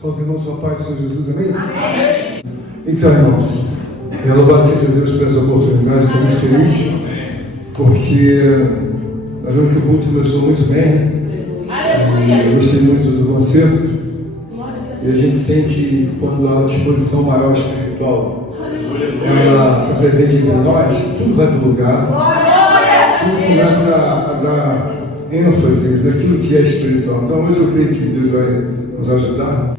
Só os irmãos com a paz do Senhor Jesus, amém? Amém. Então, irmãos, louvado seja Deus por essa oportunidade, estou muito feliz, porque nós vemos que o culto começou muito bem. Eu gostei muito do concerto. E a gente sente quando há uma disposição maior espiritual, ela está presente entre nós, tudo vai para o lugar, tudo começa a dar ênfase naquilo que é espiritual. Então hoje eu creio que Deus vai nos ajudar.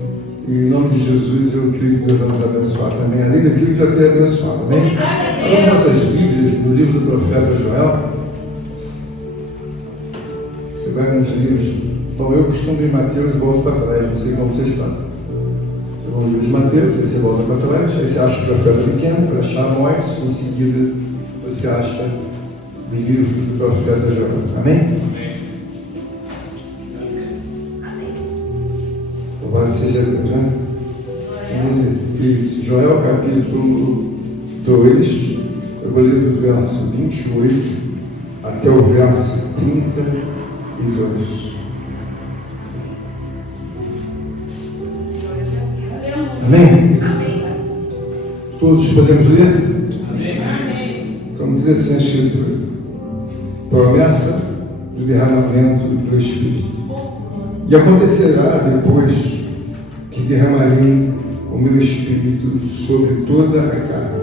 E em nome de Jesus eu creio que Deus vai nos abençoar também, além daquilo que já tem abençoado, amém? Abrimos nossas Bíblias no livro do profeta Joel. Você vai nos livros. Bom, eu costumo ir em Mateus e volto para trás, não sei como vocês fazem. Você vai no livro de Mateus, aí você volta para trás, aí você acha o profeta pequeno, para achar Amós, em seguida você acha o livro do profeta Joel. Amém? Louvado seja Deus, né? Isso, Joel capítulo 2, eu vou ler do verso 28 até o verso 32. Amém? Todos podemos ler? Amém. Então diz assim a Escritura: promessa do derramamento do Espírito. E acontecerá depois que derramarei o meu Espírito sobre toda a carne.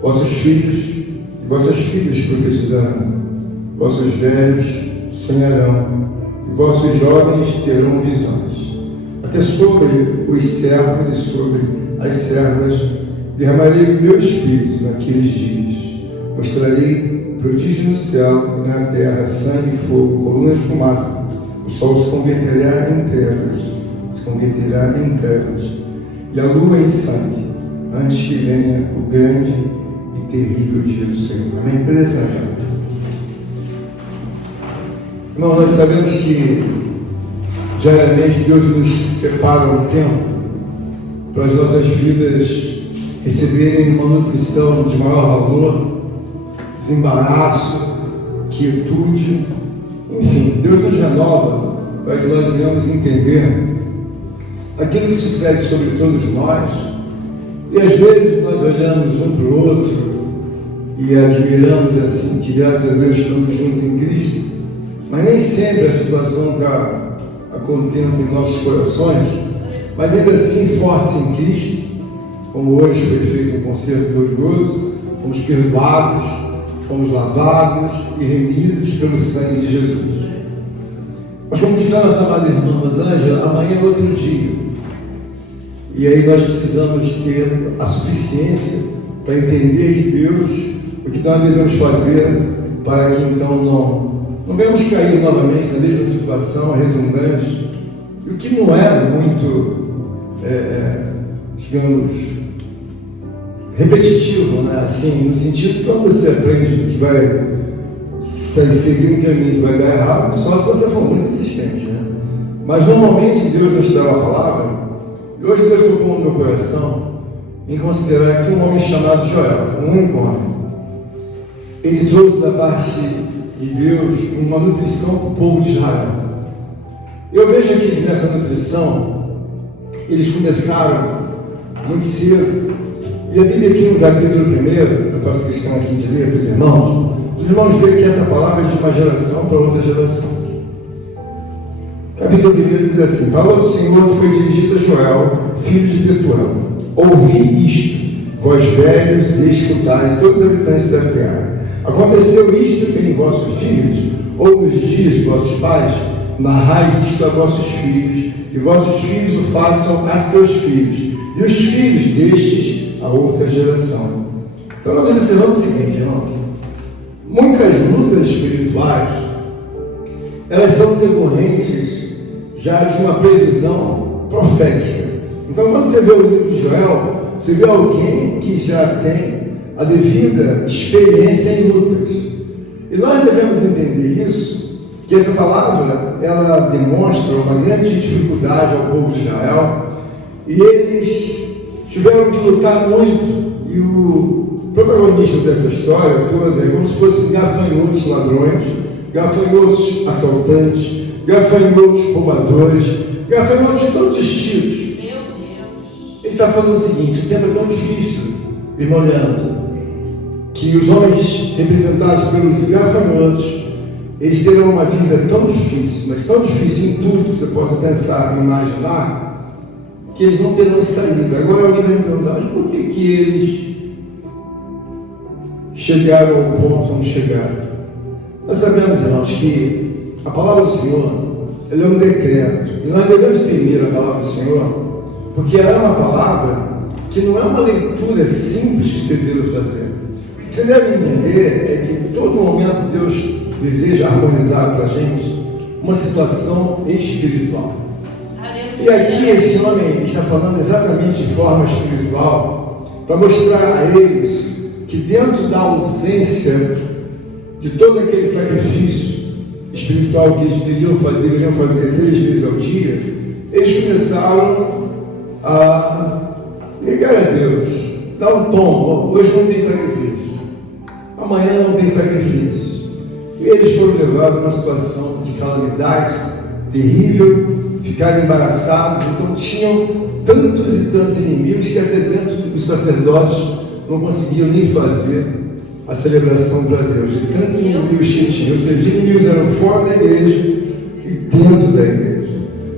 Vossos filhos e vossas filhas profetizarão, vossos velhos sonharão, e vossos jovens terão visões. Até sobre os servos e sobre as servas derramarei o meu Espírito naqueles dias. Mostrarei prodígio no céu e na terra, sangue e fogo, colunas de fumaça. O sol se converterá em trevas, e a lua em sangue, antes que venha o grande e terrível dia do Senhor. Amém? Presente. Irmão, nós sabemos que diariamente Deus nos separa um tempo para as nossas vidas receberem uma nutrição de maior valor, desembaraço, quietude, enfim, Deus nos renova para que nós venhamos entender aquilo que sucede sobre todos nós. E às vezes nós olhamos um para o outro e admiramos assim que graças a Deus estamos juntos em Cristo, mas nem sempre a situação está a contento em nossos corações, mas ainda assim fortes em Cristo, como hoje foi feito um concerto glorioso, fomos perdoados, fomos lavados e remidos pelo sangue de Jesus. Mas como disse a nossa amada irmã Rosângela, amanhã é outro dia. E aí nós precisamos ter a suficiência para entender de Deus o que nós devemos fazer para que então não venhamos cair novamente na mesma situação redundante, e o que não é muito, digamos, repetitivo, né? Assim, no sentido que quando você aprende que vai seguir um caminho que vai dar errado, só se você for muito insistente, né? Mas normalmente Deus nos dá uma palavra, e hoje Deus tocou no meu coração em considerar que um homem chamado Joel, um único homem, ele trouxe da parte de Deus uma nutrição para o povo de Israel. Eu vejo que nessa nutrição eles começaram muito cedo, e a Bíblia aqui no capítulo 1, eu faço questão aqui de ler para os irmãos veem que essa palavra é de uma geração para outra geração. Capítulo 1 diz assim: a palavra do Senhor foi dirigida a Joel, filho de Betuel. Ouvi isto, vós velhos, e escutai todos os habitantes da terra. Aconteceu isto em vossos dias, ou nos dias de vossos pais? Narrai isto a vossos filhos, e vossos filhos o façam a seus filhos, e os filhos destes a outra geração. Então nós observamos o seguinte, irmãos: muitas lutas espirituais, elas são decorrentes já de uma previsão profética. Então quando você vê o livro de Joel, você vê alguém que já tem a devida experiência em lutas. E nós devemos entender isso, que essa palavra, ela demonstra uma grande dificuldade ao povo de Israel, e eles tiveram que lutar muito, e o protagonista dessa história toda é como se fossem gafanhotos ladrões, gafanhotos assaltantes, gafanhotos roubadores, gafanhotos de todos os tipos. Ele está falando o seguinte: o tempo é tão difícil, irmão Leandro, que os homens representados pelos gafanhotos, eles terão uma vida tão difícil, mas tão difícil em tudo que você possa pensar e imaginar, que eles não terão saída. Agora alguém vai me perguntar: mas por que eles chegaram ao ponto onde chegaram? Nós sabemos, irmãos, que a palavra do Senhor, ela é um decreto, e nós devemos temer a palavra do Senhor, porque ela é uma palavra que não é uma leitura simples que você deve fazer. O que você deve entender é que em todo momento Deus deseja harmonizar para a gente uma situação espiritual. E aqui esse homem está falando exatamente de forma espiritual, para mostrar a eles que dentro da ausência de todo aquele sacrifício espiritual que eles deveriam fazer 3 vezes ao dia, eles começaram a negar a Deus, dar um tom: hoje não tem sacrifício, amanhã não tem sacrifício. E eles foram levados a uma situação de calamidade terrível, ficaram embaraçados. Então tinham tantos e tantos inimigos que até dentro dos sacerdotes não conseguiam nem fazer a celebração para Deus, de tantos inimigos que tinham. Ou seja, os inimigos eram fora da igreja e dentro da igreja.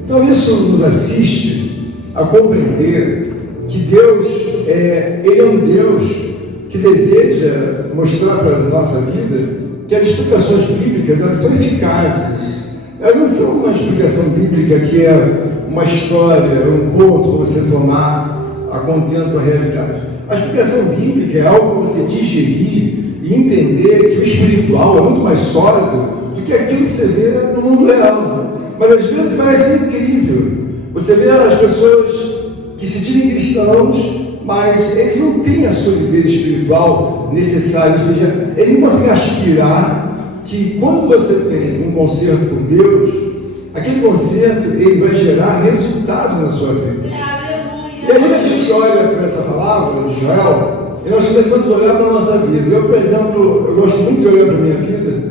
Então isso nos assiste a compreender que Deus Ele é um Deus que deseja mostrar para a nossa vida que as explicações bíblicas, elas são eficazes. Elas não são uma explicação bíblica que é uma história, um conto para você tomar a contento a realidade. A explicação bíblica é algo para você digerir e entender que o espiritual é muito mais sólido do que aquilo que você vê no mundo real. Mas às vezes parece incrível. Você vê as pessoas que se dizem cristãos, mas eles não têm a solidez espiritual necessária. Ou seja, eles não conseguem aspirar que quando você tem um concerto com Deus, aquele concerto ele vai gerar resultados na sua vida. E aí a gente olha para essa palavra de Joel e nós começamos a olhar para a nossa vida. Eu, por exemplo, eu gosto muito de olhar para a minha vida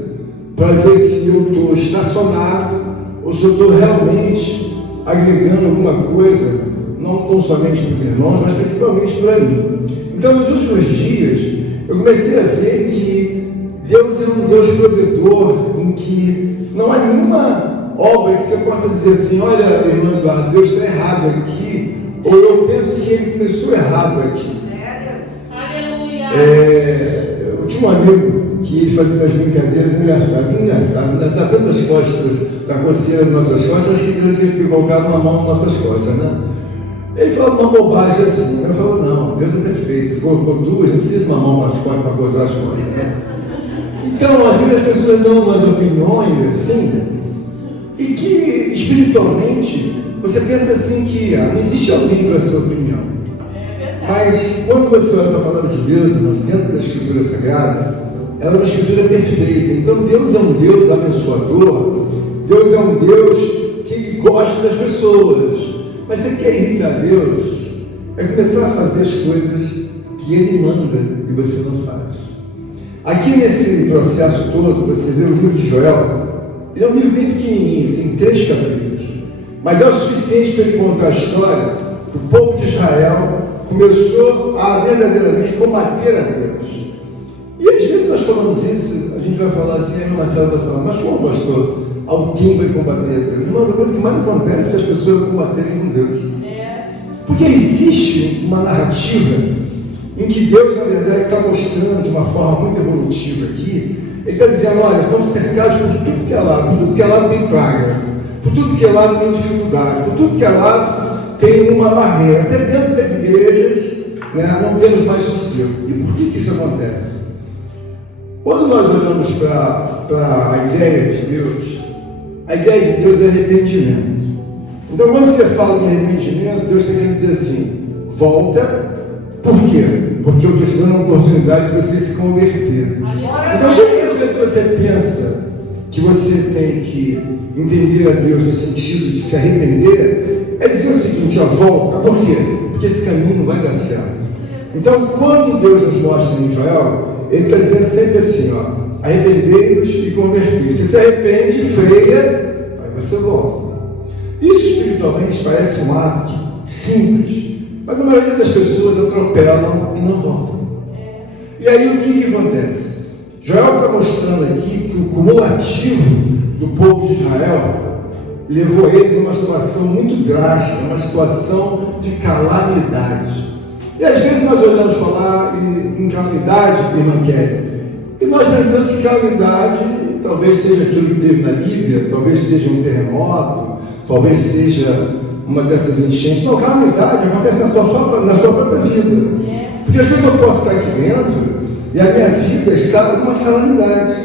para ver se eu estou estacionado ou se eu estou realmente agregando alguma coisa, não tão somente para os irmãos, mas principalmente para mim. Então, nos últimos dias, eu comecei a ver que Deus é um Deus provedor, em que não há nenhuma obra que você possa dizer assim: olha, irmão Eduardo, Deus está errado aqui, ou eu penso que ele começou errado aqui. Eu tinha um amigo que ele fazia umas brincadeiras engraçadas, dá tantas costas, está coceira nas nossas costas, acho que Deus devia ter colocado uma mão nas nossas costas, né? Ele falou uma bobagem assim. Eu falo: não, Deus é perfeito, ele colocou 2, não precisa de uma mão nas costas para coçar as costas, né? Então, às vezes as pessoas dão umas opiniões assim, e que espiritualmente você pensa assim que não existe alguém para a sua opinião. Mas quando você olha para a palavra de Deus, irmãos, dentro da Escritura Sagrada, ela é uma Escritura perfeita. Então Deus é um Deus abençoador, Deus é um Deus que gosta das pessoas. Mas você quer irritar Deus, é começar a fazer as coisas que Ele manda e você não faz. Aqui nesse processo todo, você vê o livro de Joel. Ele é um livro bem pequenininho, tem 3 capítulos, mas é o suficiente para ele contar a história que o povo de Israel começou a verdadeiramente combater a Deus. E às vezes nós falamos isso, a gente vai falar assim, a Marcela vai falar: mas como, pastor, alguém vai combater a Deus? Irmãos, a coisa que mais acontece é as pessoas combaterem com Deus. Porque existe uma narrativa em que Deus, na verdade, está mostrando de uma forma muito evolutiva aqui. Ele está dizendo: olha, estamos cercados por tudo que é lado, por tudo que é lado tem praga, por tudo que é lado tem dificuldade, por tudo que é lado tem uma barreira. Até dentro das igrejas, né, não temos mais sossego. E por que isso acontece? Quando nós olhamos para a ideia de Deus, a ideia de Deus é arrependimento. Então, quando você fala de arrependimento, Deus está querendo dizer assim: volta. Por quê? Porque eu estou te dando a oportunidade de você se converter. Então, todas as vezes você pensa que você tem que entender a Deus no sentido de se arrepender, é dizer o seguinte: volta. Por quê? Porque esse caminho não vai dar certo. Então, quando Deus nos mostra em Joel, Ele está dizendo sempre assim: arrependei-vos e converti. Se se arrepende, freia, aí você volta. Isso espiritualmente parece um ato simples. Mas a maioria das pessoas atropelam e não voltam. E aí o que acontece? Joel está mostrando aqui que o cumulativo do povo de Israel levou eles a uma situação muito drástica, uma situação de calamidade. E às vezes nós olhamos falar em calamidade, irmã Kelly, e nós pensamos que calamidade talvez seja aquilo que teve na Líbia, talvez seja um terremoto, talvez seja uma dessas enchentes. Não, calamidade acontece na sua própria vida. Porque às vezes eu posso estar aqui dentro e a minha vida está numa calamidade.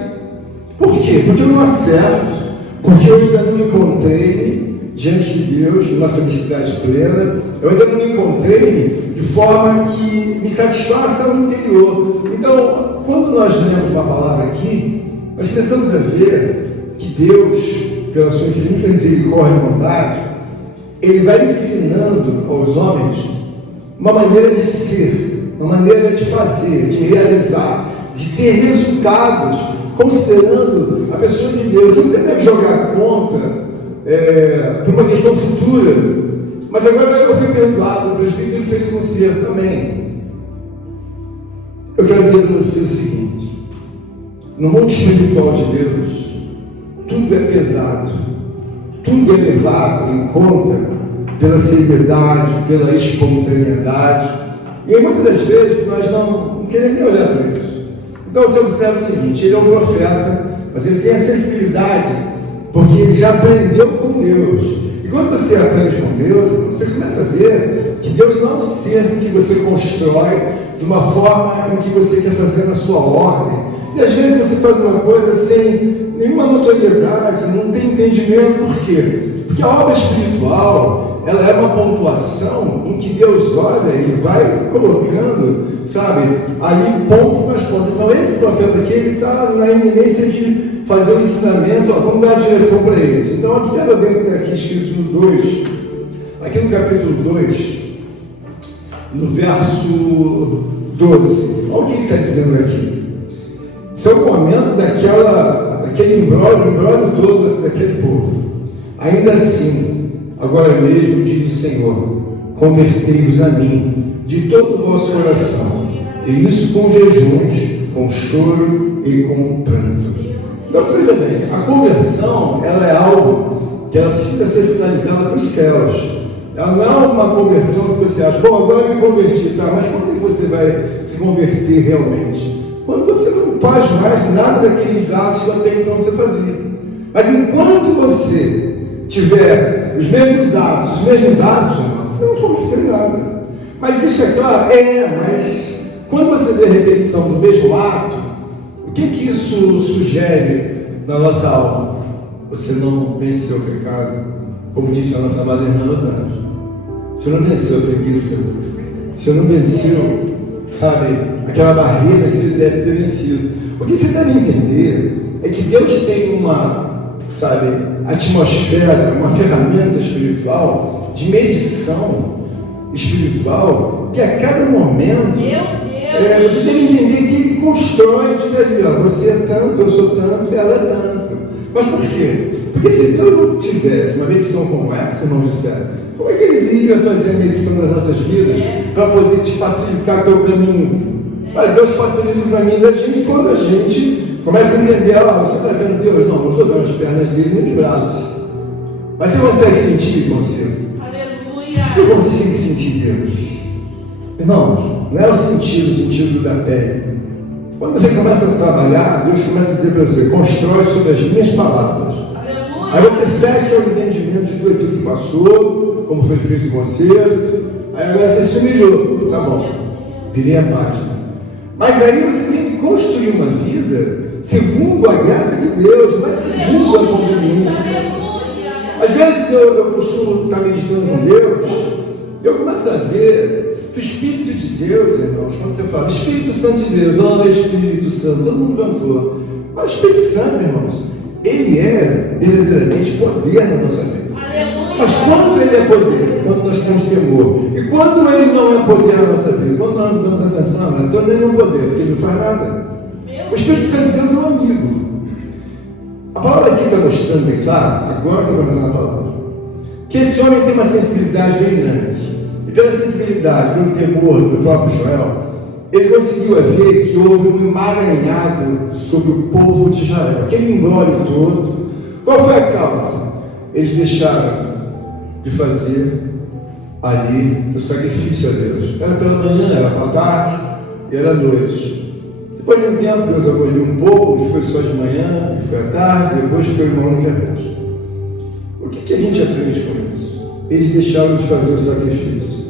Por quê? Porque eu não acerto, porque eu ainda não me encontrei diante de Deus numa felicidade plena, eu ainda não me encontrei de forma que me satisfaça o interior. Então, quando nós lemos uma palavra aqui, nós começamos a ver que Deus, pela sua infinita misericórdia e bondade, Ele vai ensinando aos homens uma maneira de ser, uma maneira de fazer, de realizar, de ter resultados, considerando a pessoa de Deus. Você não deve jogar contra por uma questão futura, mas agora eu fui perdoado, o presbítero fez com você também. Eu quero dizer para você o seguinte: no mundo espiritual de Deus, tudo é pesado, tudo é levado em conta pela seriedade, pela espontaneidade, e muitas das vezes nós não queremos nem olhar para isso. Então você observa o seguinte: ele é um profeta, mas ele tem a sensibilidade, porque ele já aprendeu com Deus. E quando você aprende com Deus, você começa a ver que Deus não é um ser que você constrói de uma forma em que você quer fazer na sua ordem. E às vezes você faz uma coisa sem nenhuma notoriedade, não tem entendimento. Por quê? Porque a obra espiritual, ela é uma pontuação em que Deus olha e vai colocando, sabe, ali pontos mais pontos. Então esse profeta aqui, ele está na iminência de fazer o ensinamento, vamos dar a direção para eles. Então observa bem o que está aqui escrito no 2, aqui no capítulo 2, no verso 12. Olha o que ele está dizendo aqui. Isso é o momento daquele imbróglio todo daquele povo. Ainda assim, agora mesmo, diz o Senhor, convertei-vos a mim de todo o vosso coração, e isso com jejuns, com choro e com pranto. Então, você veja bem, a conversão, ela é algo que ela precisa ser sinalizada nos céus. Ela não é uma conversão que você acha, bom, agora eu me converti, tá, mas quando é que você vai se converter realmente? Quando você não faz mais nada daqueles atos que até então você fazia. Mas enquanto você tiver os mesmos atos, irmãos, você não converteu em nada. Mas isso é claro, mas quando você vê a repetição do mesmo ato, o que isso sugere na nossa alma? Você não venceu o pecado, como disse a nossa amada irmã Los Angeles. Você não venceu a preguiça. Você não venceu, sabe, aquela barreira que você deve ter vencido. O que você deve entender é que Deus tem uma, sabe, atmosfera, uma ferramenta espiritual, de medição espiritual, que a cada momento você tem que entender que ele constrói, diz ali, ó, você é tanto, eu sou tanto, ela é tanto. Mas por quê? Porque se Deus não tivesse uma medição como essa, irmãos do céu, como é que eles iriam fazer a medição das nossas vidas para poder te facilitar o teu caminho? Mas Deus facilita o caminho da gente quando a gente começa a entender, você está vendo Deus? Não, não estou vendo as pernas dele nem os braços. Mas você consegue sentir, irmão seu? Aleluia! Eu consigo sentir Deus. Irmãos, não é o sentido da pele. Quando você começa a trabalhar, Deus começa a dizer para você, constrói sobre as minhas palavras. Aleluia! Aí você fecha o entendimento de tudo aquilo que passou, como foi feito o concerto. Aí agora você se humilhou. Tá bom, virei a página. Mas aí você tem que construir uma vida segundo a graça de Deus, não é segundo a conveniência. Às vezes eu costumo estar meditando com Deus, e eu começo a ver que o Espírito de Deus, irmãos, quando você fala Espírito Santo de Deus, olha Espírito Santo, todo mundo cantou. Mas o Espírito Santo, irmãos, ele é verdadeiramente poder na nossa vida. Mas quando ele é poder, quando nós temos temor, e quando ele não é poder na nossa vida, quando nós não damos atenção, então ele não é poder, porque ele não faz nada. O Espírito Santo de Deus é um amigo. A palavra aqui está mostrando bem claro, agora que eu vou entrar na palavra, que esse homem tem uma sensibilidade bem grande. pela sensibilidade, pelo temor do próprio Joel, ele conseguiu ver que houve um emaranhado sobre o povo de Israel, aquele embrólio todo. Qual foi a causa? Eles deixaram de fazer ali o sacrifício a Deus. Era pela manhã, era para tarde e era à noite. Depois de um tempo, Deus aboliu um pouco, e foi só de manhã, e foi à tarde, depois foi uma única vez. O que a gente aprende com isso? Eles deixaram de fazer o sacrifício.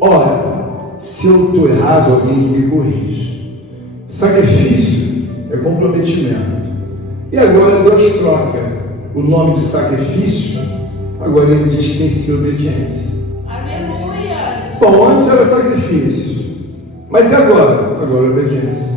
Ora, se eu estou errado, alguém me corrige. Sacrifício é comprometimento. E agora Deus troca o nome de sacrifício, agora ele diz que tem que ser obediência. Aleluia! Bom, antes era sacrifício, mas e agora? Agora é obediência.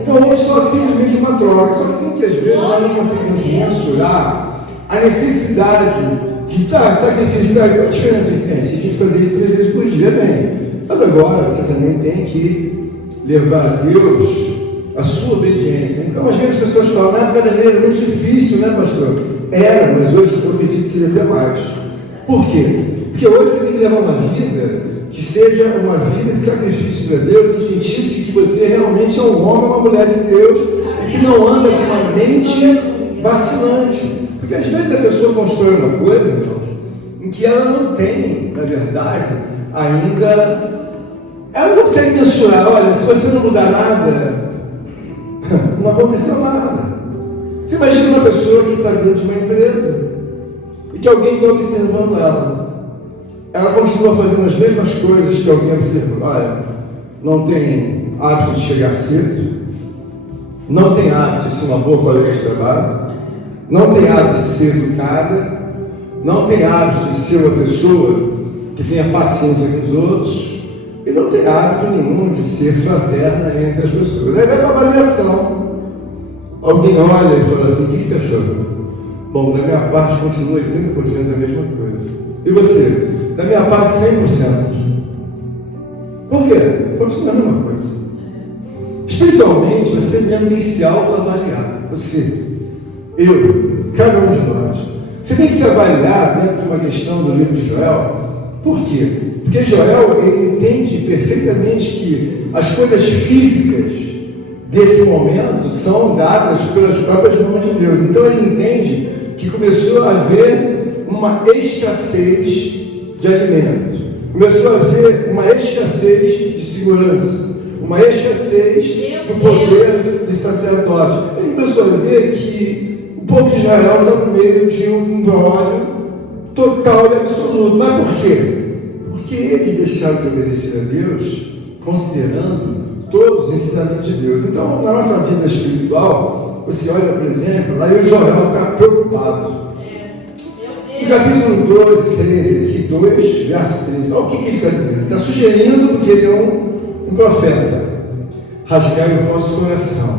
Então hoje só simplesmente uma troca, só que tem que às vezes nós não conseguimos mensurar a necessidade de sacrifício. Qual a diferença que tem? Se a gente fazer isso 3 vezes por dia, bem. Mas agora você também tem que levar a Deus a sua obediência. Então às vezes as pessoas falam, na época da lei era muito difícil, né, pastor? Era, mas hoje eu acredito que seja até mais. Por quê? Porque hoje você tem que levar uma vida que seja uma vida de sacrifício para Deus, no sentido de que você realmente é um homem ou uma mulher de Deus e que não anda com uma mente vacilante. Porque às vezes a pessoa constrói uma coisa, irmãos, em que ela não tem, na verdade, ainda, ela não consegue mensurar. Olha, se você não mudar nada, não aconteceu nada. Você imagina uma pessoa que está dentro de uma empresa e que alguém está observando ela. Ela continua fazendo as mesmas coisas que alguém observa. Olha, não tem hábito de chegar cedo, não tem hábito de ser uma boa colega de trabalho, não tem hábito de ser educada, não tem hábito de ser uma pessoa que tenha paciência com os outros, e não tem hábito nenhum de ser fraterna entre as pessoas. Aí vai para a avaliação. Alguém olha e fala assim, o que você achou? Bom, da minha parte continua 80% a mesma coisa. E você? Da minha parte 100%. Por quê? Continua a mesma coisa. Espiritualmente, você mesmo tem que se autoavaliar. Você, eu, cada um de nós. Você tem que se avaliar dentro de uma questão do livro de Joel. Por quê? Porque Joel, ele entende perfeitamente que as coisas físicas desse momento são dadas pelas próprias mãos de Deus. Então ele entende que começou a haver uma escassez de alimento, começou a haver uma escassez de segurança, uma escassez do poder de sacerdote. Ele começou a ver que o povo de Israel está no meio de um imbróglio total e absoluto. Mas por quê? Porque eles deixaram de obedecer a Deus, considerando todos os ensinamentos de Deus. Então, na nossa vida espiritual, você olha, por exemplo, aí o Joel está preocupado. No capítulo 12, 13, aqui 2, verso 13, olha o que ele está dizendo. Ele está sugerindo, porque ele é um profeta: rasgai o vosso coração,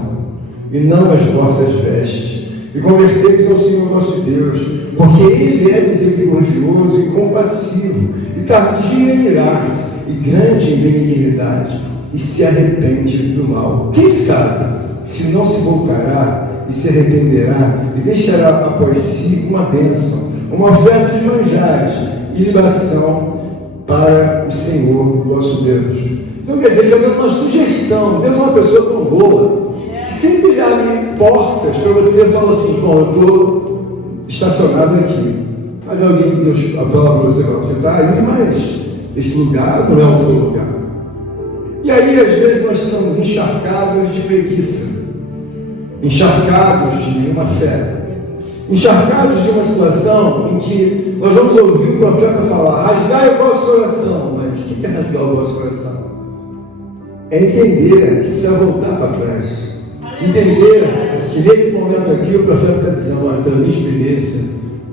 e não as vossas vestes, e convertei-vos ao Senhor nosso Deus, porque Ele é misericordioso e compassivo, e tardio em irar-se, e grande em benignidade, e se arrepende do mal. Quem sabe se não se voltará e se arrependerá e deixará após si uma bênção, uma oferta de manjares e libação para o Senhor vosso Deus. Então quer dizer, ele está dando uma sugestão. Deus é uma pessoa tão boa que sempre abre portas para você falar assim: bom, eu estou estacionado aqui, mas alguém, Deus fala para você: você está aí, mas esse lugar não é o teu lugar. E aí, às vezes, nós estamos encharcados de preguiça, encharcados de uma fé, encharcados de uma situação em que nós vamos ouvir o profeta falar: rasgai o vosso coração. Mas o que é rasgar o vosso coração? É entender que precisa voltar para trás. Entender que nesse momento aqui o profeta está dizendo: olha, pela minha experiência,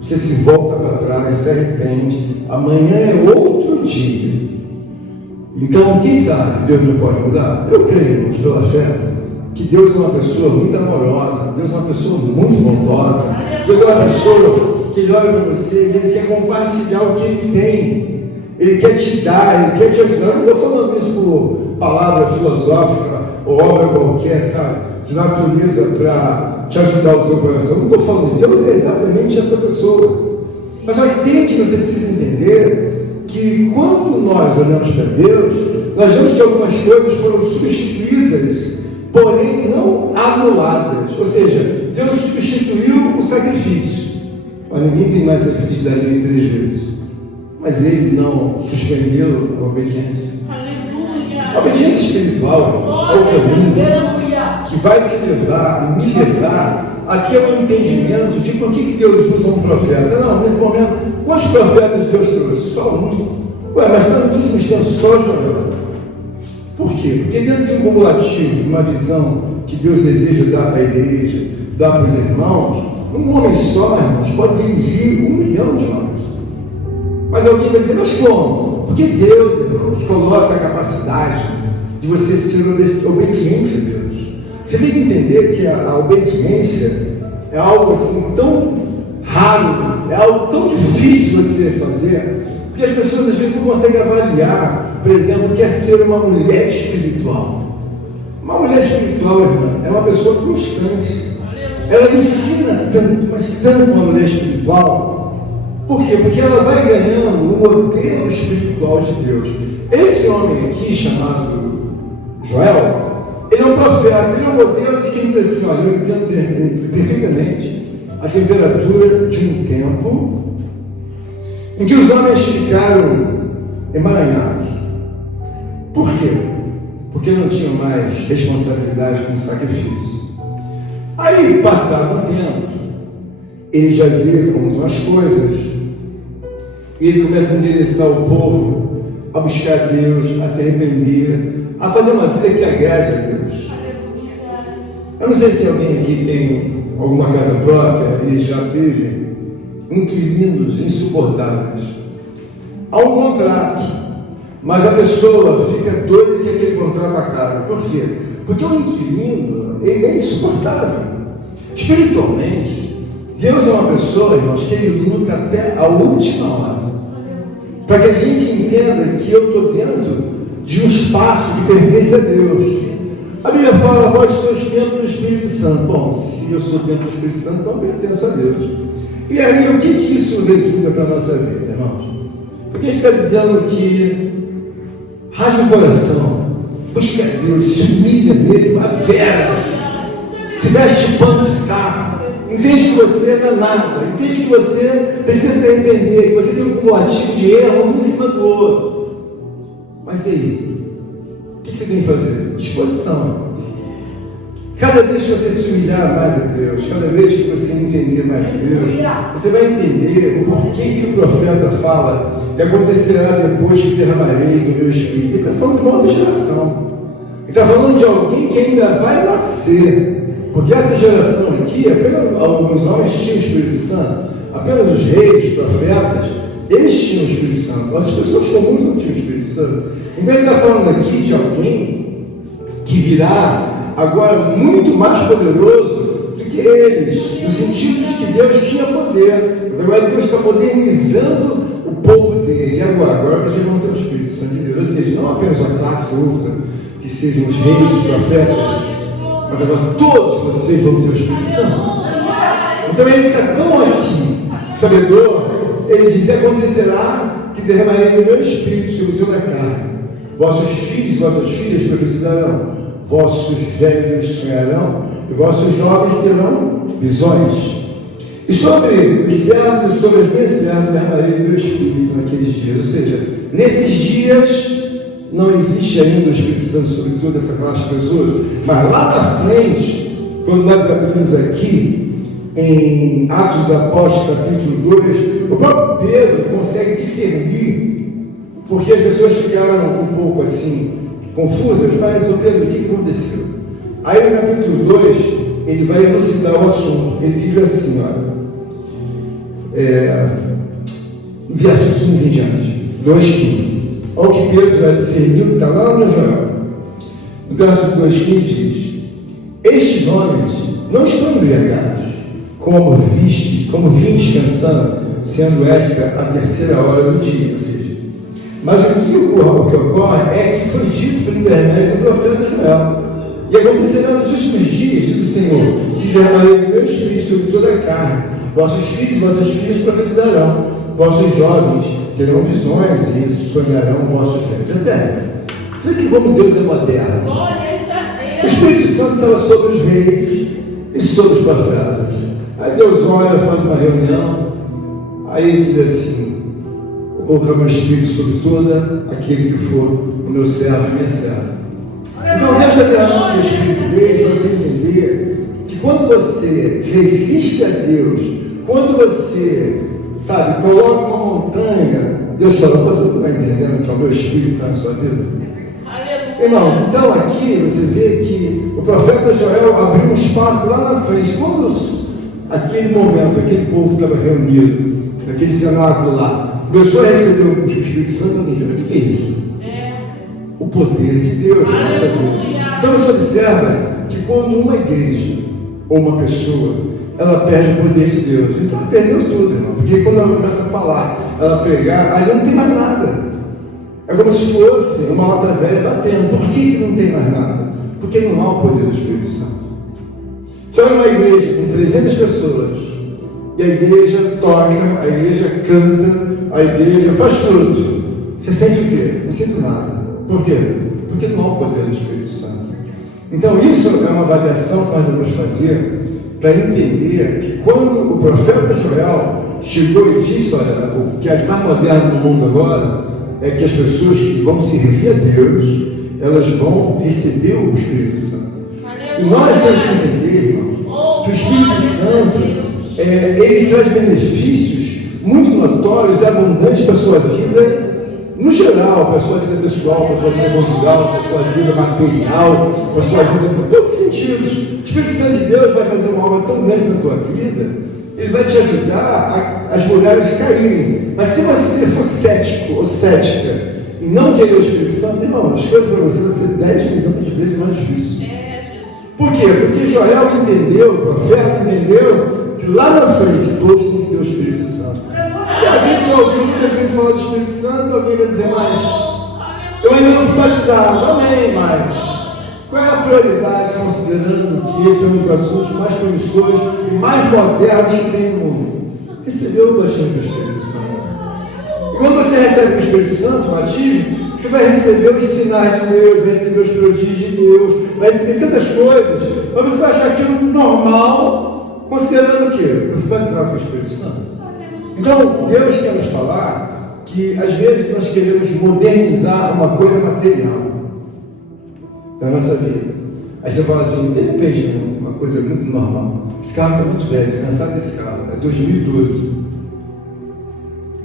você se volta para trás, se arrepende, amanhã é outro dia. Então, quem sabe Deus não pode mudar? Eu creio, irmãos, pela fé, que Deus é uma pessoa muito amorosa, Deus é uma pessoa muito bondosa, Deus é uma pessoa que Ele olha para você e Ele quer compartilhar o que Ele tem, Ele quer te dar, Ele quer te ajudar. Eu não estou falando isso por palavra filosófica ou obra qualquer, sabe, de natureza para te ajudar o teu coração. Não estou falando isso. Deus é exatamente essa pessoa. Mas só que tem que você precisa entender que quando nós olhamos para Deus, nós vemos que algumas coisas foram substituídas, porém não anuladas. Ou seja, Deus substituiu o sacrifício. Olha, ninguém tem mais sacrifício da lei 3 vezes. Mas Ele não suspendeu a obediência. A obediência espiritual é o caminho que vai te levar e me levar a ter um entendimento de por que Deus usa um profeta. Não, nesse momento, quantos profetas Deus trouxe? Só um. Ué, mas está nos últimos tempos só Joel. Por quê? Porque dentro de um cumulativo, uma visão que Deus deseja dar para a igreja, dar para os irmãos, um homem só, irmãos, pode dirigir 1 milhão de homens. Mas alguém vai dizer, mas como? Porque Deus, irmãos, coloca a capacidade de você ser obediente a Deus. Você tem que entender que a obediência é algo assim tão raro, é algo tão difícil de você fazer, porque as pessoas às vezes não conseguem avaliar, por exemplo, o que é ser uma mulher espiritual. Uma mulher espiritual, irmã, é uma pessoa constante. Ela ensina tanto, mas tanto uma mulher espiritual. Por quê? Porque ela vai ganhando o modelo espiritual de Deus. Esse homem aqui, chamado Joel, ele é um profeta, ele é um modelo de quem diz assim, olha, eu entendo perfeitamente a temperatura de um tempo em que os homens ficaram emaranhados. Por quê? Porque não tinham mais responsabilidade com o sacrifício. Aí, passado um tempo, ele já vê como estão as coisas, e ele começa a endereçar o povo a buscar Deus, a se arrepender, a fazer uma vida que agrade a Deus. Eu não sei se alguém aqui tem alguma casa própria e já teve inquilinos insuportáveis. Há um contrato, mas a pessoa fica doida que aquele contrato acabe. Por quê? Porque o inquilino, ele é insuportável. Espiritualmente, Deus é uma pessoa, irmãos, que Ele luta até a última hora, para que a gente entenda que eu estou dentro de um espaço que pertence a Deus. A Bíblia fala, vós sois templo do Espírito Santo. Bom, se eu sou templo do Espírito Santo, então eu pertenço a Deus. E aí, o que isso resulta para a nossa vida, irmãos? Porque ele está dizendo que rasga o coração, busca Deus, se humilha nele, vera, se veste de pano de saco, entende que você não é nada, entende que você precisa se arrepender, que você tem um cumulativo de erro um em cima do outro. Mas e aí? O que você tem que fazer? Disposição. Cada vez que você se humilhar mais a Deus, cada vez que você entender mais Deus, você vai entender o porquê que o profeta fala que acontecerá depois que derramarei do meu Espírito. Ele está falando de uma outra geração. Ele está falando de alguém que ainda vai nascer. Porque essa geração aqui, apenas alguns homens tinham o Espírito Santo, apenas os reis, os profetas, eles tinham o Espírito Santo. As pessoas comuns não tinham o Espírito Santo. Então ele está falando aqui de alguém que virá agora muito mais poderoso do que eles, no sentido de que Deus tinha poder, mas agora Deus está modernizando o povo dele. E agora vocês vão ter o Espírito Santo de Deus, ou seja, não apenas uma classe ou outra, que sejam os reis, os profetas, mas agora todos vocês vão ter o Espírito Santo. Então ele está tão aqui, sabedor, ele diz, acontecerá que derramarei do meu Espírito sobre toda a carne. Vossos filhos e vossas filhas profetizarão, vossos velhos sonharão, e vossos jovens terão visões. E sobre os servos e sobre as minhas servas derramarei o meu Espírito naqueles dias. Ou seja, nesses dias não existe ainda o Espírito Santo sobre toda essa classe de pessoas, mas lá na frente, quando nós abrimos aqui em Atos dos Apóstolos, capítulo 2, o próprio Pedro consegue discernir, porque as pessoas ficaram um pouco assim confusas, mas o Pedro, o que aconteceu? Aí no capítulo 2, ele vai elucidar o assunto. Ele diz assim, olha, no verso 15 em diante, 2,15. Olha o que Pedro vai discernir, que está lá no Joel. No verso 2,15 diz, estes homens não estão embriagados, como vinhos pensando, sendo esta a terceira hora do dia, ou seja, mas o que ocorre é que foi dito por intermédio do profeta Joel. E acontecerá nos últimos dias, diz o Senhor, que derramarei o meu Espírito sobre toda a carne. Vossos filhos e vossas filhas profetizarão, vossos jovens terão visões e sonharão vossos sonhos. Até, você vê que como Deus é moderno. Glórias a O Deus. Espírito Santo estava sobre os reis e sobre os profetas. Aí Deus olha, faz uma reunião, aí ele diz assim: vou colocar meu Espírito sobre todo aquele que for o meu servo e minha serva. Então Deus está derramando o Espírito dele para você entender que quando você resiste a Deus, quando você, sabe, coloca uma montanha, Deus fala: você não está entendendo que é o meu Espírito está na sua vida? Aleluia. Irmãos, então aqui você vê que o profeta Joel abriu um espaço lá na frente. Quando aquele momento, aquele povo estava reunido, naquele cenáculo lá, começou a receber o Espírito Santo, alguém falou: o que é isso? O poder de Deus na nossa vida. Então você observa que quando uma igreja ou uma pessoa, ela perde o poder de Deus, então ela perdeu tudo, irmão. Porque quando ela começa a falar, ela pregar, aí não tem mais nada. É como se fosse uma lata velha batendo. Por que não tem mais nada? Porque não há o poder do Espírito Santo. Você olha uma igreja com 300 pessoas, e a igreja toca, a igreja canta, a igreja faz tudo. Você sente o quê? Não sinto nada. Por quê? Porque não há o poder do Espírito Santo. Então isso é uma avaliação que nós devemos fazer para entender que quando o profeta Joel chegou e disse: olha, o que é mais moderno no mundo agora é que as pessoas que vão servir a Deus, elas vão receber o Espírito Santo. E nós temos que entender, irmãos, que o Espírito Santo, ele traz benefícios muito notórios e abundantes para a sua vida, no geral, para a sua vida pessoal, para a sua vida conjugal, para a sua vida material, para a sua vida, por todos os sentidos. O Espírito Santo de Deus vai fazer uma obra tão grande na tua vida, ele vai te ajudar as muralhas caírem. Mas se você for cético ou cética e não querer o Espírito Santo, irmão, as coisas para você vão ser 10 milhões de vezes mais difíceis. Por quê? Porque Joel entendeu, o profeta entendeu, que lá na frente todos têm que ter o Espírito Santo. E a gente já ouviu muitas vezes falar do Espírito Santo, alguém vai dizer: mas eu ainda não fui batizado. Amém, mas qual é a prioridade, considerando que esse é um dos assuntos mais promissores e mais modernos que tem no mundo? Receber o batismo do Espírito Santo. E quando você recebe o Espírito Santo, o batismo, você vai receber os sinais de Deus, vai receber os prodígios de Deus, vai receber tantas coisas, mas você vai achar aquilo normal, considerando o quê? Eu fui batizado com o Espírito Santo. Então, Deus quer nos falar que às vezes nós queremos modernizar uma coisa material da nossa vida. Aí você fala assim: de repente, uma coisa muito normal, esse carro está muito velho, estou cansado desse carro, é 2012.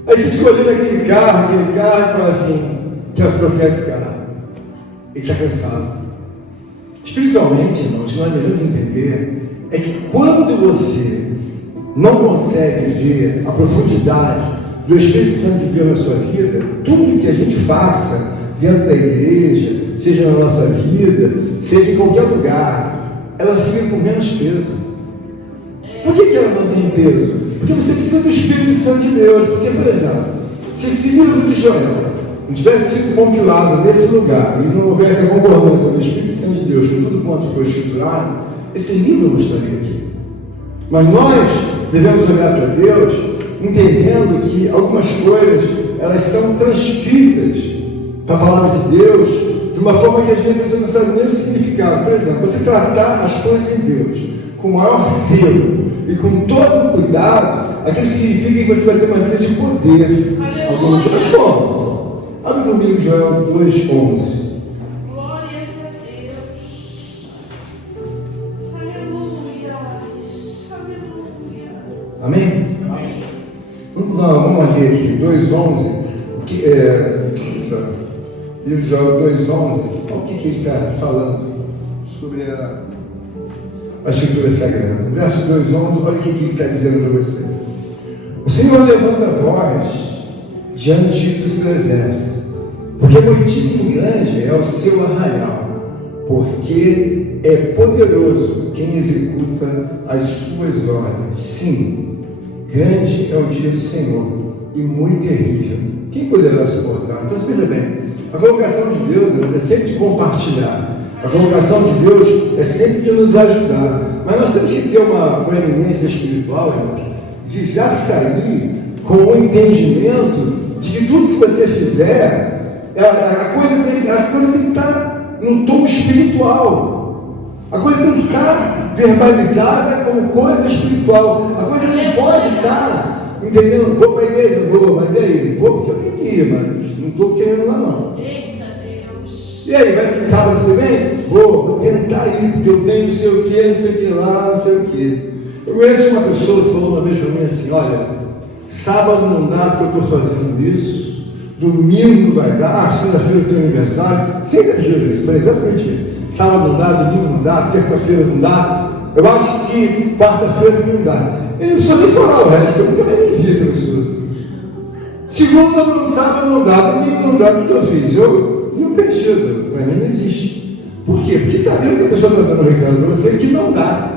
Aí você fica olhando aquele carro, e você fala assim: quero trocar esse carro. Ele está cansado. Espiritualmente, irmãos, o que nós devemos entender é que quando você não consegue ver a profundidade do Espírito Santo de Deus na sua vida, tudo que a gente faça dentro da igreja, seja na nossa vida, seja em qualquer lugar, ela fica com menos peso. Por que ela não tem peso? Porque você precisa do Espírito Santo de Deus. Porque, por exemplo, se esse livro de Joel não tivesse sido compilado nesse lugar e não houvesse a concordância do Espírito Santo de Deus com tudo quanto foi escriturado, esse livro não estaria aqui. Mas nós devemos olhar para Deus entendendo que algumas coisas elas são transcritas para a palavra de Deus de uma forma que às vezes você não sabe nem o significado. Por exemplo, você tratar as coisas de Deus com o maior zelo e com todo o cuidado, aquilo significa que você vai ter uma vida de poder. Alguns dias como? Abre comigo Joel 2:11. Glórias a Deus. Aleluia. Aleluia. Amém? Amém. Vamos ler aqui 2:11. Que livro de Joel 2:11. Olha o que ele está falando sobre a Escritura Sagrada. Verso 2:11, olha o que ele está dizendo para você. O Senhor levanta a voz diante do seu exército, porque muitíssimo grande é o seu arraial, porque é poderoso quem executa as suas ordens. Sim, grande é o dia do Senhor e muito terrível. Quem poderá suportar? Então, se veja bem, a colocação de Deus é sempre de compartilhar. A colocação de Deus é sempre de nos ajudar. Mas nós temos que ter uma proeminência espiritual, irmãos, de já sair com o entendimento de que tudo que você fizer, a coisa tem que estar num tom espiritual. A coisa tem que estar verbalizada como coisa espiritual. A coisa não pode estar, entendeu? Vou para a igreja, vou, mas e aí? Vou porque eu tenho que ir, mas não estou querendo lá não. Eita Deus. E aí, vai que sábado você vem? Vou tentar ir, porque eu tenho não sei o que, não sei o que lá, não sei o que. Eu conheço uma pessoa que falou uma vez para mim assim, olha, sábado não dá porque eu estou fazendo isso, domingo vai dar, segunda-feira eu tenho aniversário, sem exagero isso, foi exatamente isso. Sábado não dá, domingo não dá, terça-feira não dá, eu acho que quarta-feira também não dá. Ele não precisa nem falar o resto, eu nunca nem vi essa pessoa. Segunda não, sábado não dá, domingo não dá, o que eu fiz? Eu vi um perdido, para mim não existe. Por quê? Porque está vendo que a pessoa está dando um recado para você que não dá.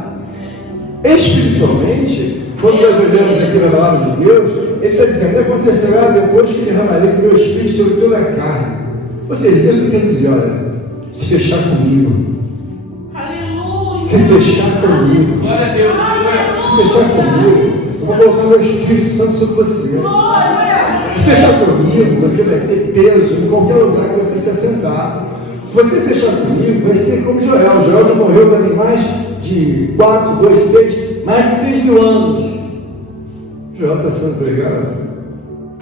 Espiritualmente, quando nós olhamos aqui na palavra de Deus, ele está dizendo, acontecerá depois que derramarei o meu espírito sobre toda a carne. Ou seja, Deus está querendo dizer, olha, se fechar comigo, Aleluia. se fechar comigo, Glória a Deus. Glória. se fechar comigo, eu vou colocar meu Espírito Santo sobre você. Glória. Se fechar comigo, você vai ter peso em qualquer lugar que você se assentar. Se você fechar comigo, vai ser como Joel. Joel já morreu, já tem mais de 4, 2, 6, mais de 6 mil anos. Joel está sendo pregado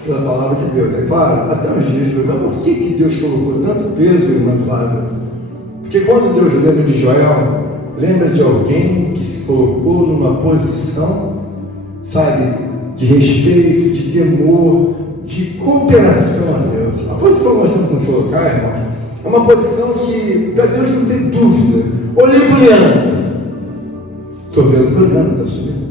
pela palavra de Deus, é claro, até os dias de hoje. Mas por que Deus colocou tanto peso, irmã Flávia? Porque quando Deus lembra de Joel, lembra de alguém que se colocou numa posição, sabe, de respeito, de temor, de cooperação a Deus. A posição que nós temos que nos colocar, irmão, é uma posição que, para Deus não tem dúvida. Olhei para o Leandro, estou vendo que o Leandro está subindo.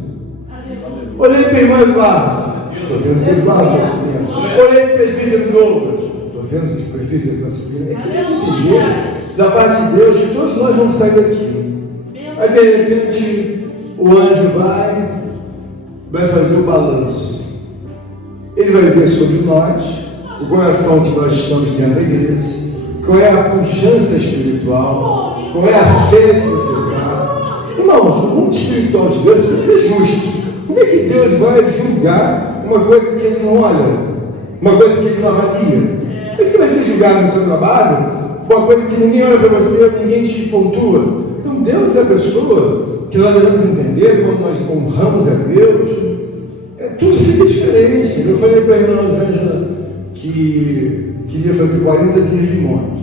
Olhei para o irmão Eduardo, estou vendo que o Eduardo está subindo. Olhei para o presbítero Douglas, estou vendo que o presbítero está subindo. É que você tem que entender, da parte de Deus, que todos nós vamos sair daqui. Aí de repente o anjo vai fazer o balanço. Ele vai ver sobre nós o coração que nós estamos dentro da igreja, qual é a pujança espiritual, qual é a fé que você está. Irmãos, no mundo espiritual de Deus precisa ser justo. Como é que Deus vai julgar uma coisa que Ele não olha, uma coisa que Ele não avalia? Como é que você vai ser julgado no seu trabalho, uma coisa que ninguém olha para você, ninguém te pontua? Então Deus é a pessoa que nós devemos entender quando nós honramos a Deus. Tudo fica diferente. Eu falei para a irmã Rosângela que queria fazer 40 dias de monte,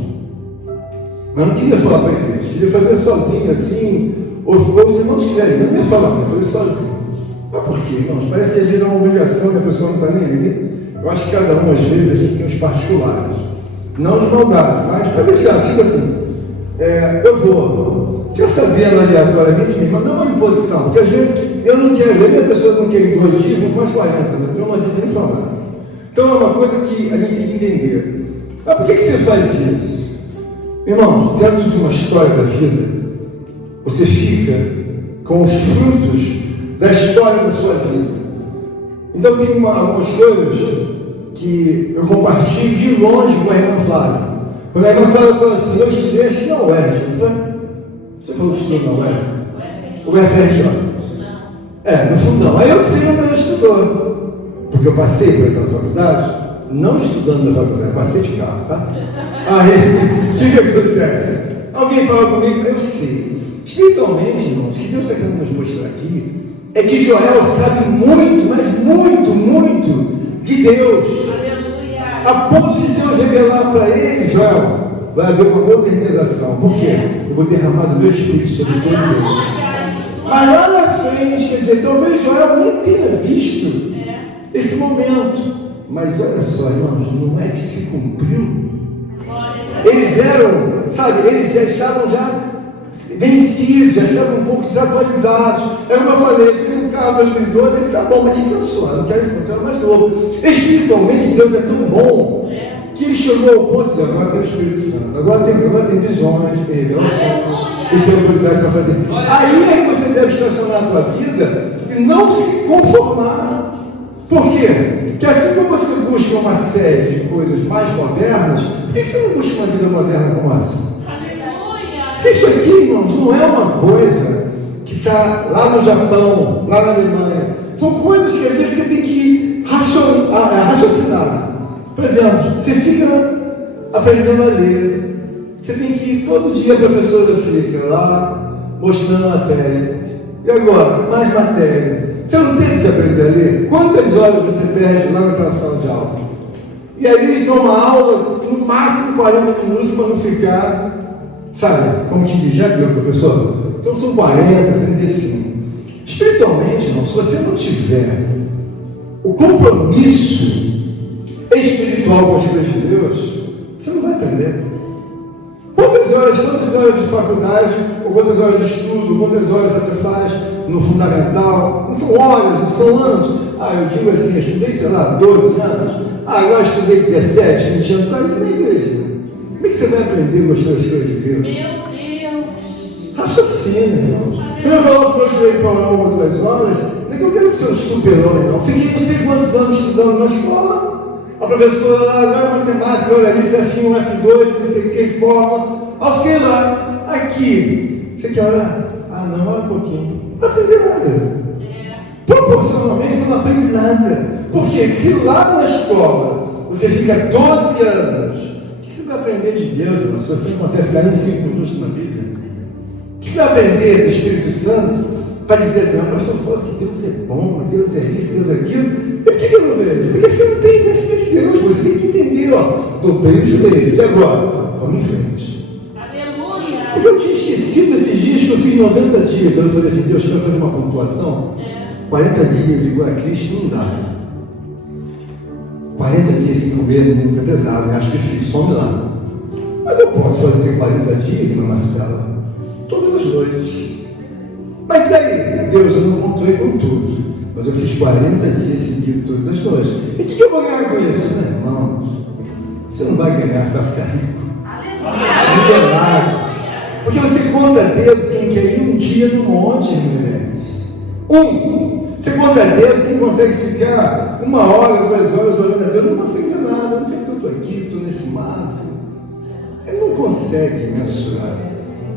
mas não queria falar para a igreja, queria fazer sozinho assim, ou se não quiser, não ia falar, ia fazer sozinho. Mas por quê, irmãos? Parece que às vezes é uma obrigação que a pessoa não está nem aí. Eu acho que cada um, às vezes, a gente tem os particulares, não de maldade, mas para deixar, tipo assim, eu vou, já sabendo aleatoriamente, minha irmã, não é uma imposição, porque às vezes eu não quero ver, a pessoa não quer em 2 dias, não mais 40, né? Então não adianta nem falar. Então é uma coisa que a gente tem que entender. Mas por que você faz isso? Irmãos, dentro de uma história da vida, você fica com os frutos da história da sua vida. Então tem algumas coisas que eu compartilho de longe com a irmã Flávia. Quando a irmã Flávia fala assim, eu estudei, acho que não é, não foi? Você falou que estudou não é? O FRJ? No fundo não. Aí eu sei onde ela estudou. Porque eu passei por aquela faculdade, não estudando na faculdade, eu passei de carro, tá? Aí, o que acontece? Alguém fala comigo, eu sei. Espiritualmente, irmãos, o que Deus está querendo nos mostrar aqui é que Joel sabe muito, mas muito, muito de Deus. Aleluia. A ponto de Deus revelar para ele, Joel, vai haver uma modernização. Por quê? Eu vou derramar do meu espírito sobre todos eles. Mas lá na frente, quer dizer, talvez Joel nem tenha visto esse momento. Mas olha só, irmãos, não é que se cumpriu. Eles eram, sabe, eles já estavam já vencidos, já estavam um pouco desatualizados. É como eu falei, fez um carro em 2012, ele tá bom, mas te cansou, não quero isso, não quero mais novo. Espiritualmente, Deus é tão bom que ele chegou ao ponto de dizer, agora tem o Espírito Santo, agora tem visões, tem revelações, eles têm autoridade para fazer. Aí é que você deve estacionar a tua vida e não se conformar. Por quê? Porque assim como você busca uma série de coisas mais modernas, por que você não busca uma vida moderna como essa? Porque isso aqui, irmãos, não é uma coisa que está lá no Japão, lá na Alemanha. São coisas que às vezes você tem que raciocinar. Por exemplo, você fica aprendendo a ler. Você tem que ir todo dia, a professora fica lá mostrando a matéria. E agora, mais matéria. Você não teve que aprender a ler? Quantas horas você perde lá naquela sala de aula? E aí eles dão uma aula, no máximo 40 minutos, para não ficar, sabe, como que diz, já viu, professor? Então são 40, 35. Espiritualmente, irmão, se você não tiver o compromisso espiritual com as coisas de Deus, você não vai aprender. Quantas horas de faculdade, ou quantas horas de estudo, quantas horas você faz no fundamental? Não são horas, não são anos. Eu digo assim, eu estudei, sei lá, 12 anos. Agora eu estudei 17, 20 anos, está ali na igreja. Como é que você vai aprender a gostar das coisas de Deus? Meu Deus. Raciocínio, irmãos. Quando eu falo para o joelho para 1 ou 2 horas, não é que eu quero ser um super-homem, não. Fiquei não sei quantos anos estudando na escola. A professora lá, agora matemática, olha ali, F1, F2, não sei o que, forma. Eu fiquei lá, aqui. Você quer olhar? Não, olha um pouquinho. Não aprender nada. Proporcionalmente você não aprende nada. Porque se lá na escola você fica 12 anos, o que você vai aprender de Deus, irmão, se você não consegue ficar nem 5 minutos na Bíblia? O que você vai aprender do Espírito Santo para dizer assim, pastor, fala que Deus é bom, Deus é isso, Deus é aquilo? E por que eu não vejo? Porque você não tem conhecimento de Deus, você tem que entender, dobrei os joelhos. Agora, vamos em frente. Aleluia. Porque eu tinha esquecido esses dias que eu fiz 90 dias. Então eu falei assim, Deus, quero fazer uma pontuação. 40 dias igual a Cristo não dá. 40 dias sem comer é muito pesado, né? Acho difícil, some lá. Mas eu posso fazer 40 dias, irmã Marcela, todas as noites. Mas daí, Deus, eu não pontuei com tudo. Mas eu fiz 40 dias seguidos todas as noites. E o que eu vou ganhar com isso, né, irmãos? Você não vai ganhar, você vai ficar rico. Milionário. Porque você conta dedo quem quer ir um dia no monte, irmãos. Você conta dedo quem consegue ficar 1 hora, 2 horas olhando a Deus, não consegue ver nada. Eu não sei que eu estou aqui, estou nesse mato. Ele não consegue mensurar.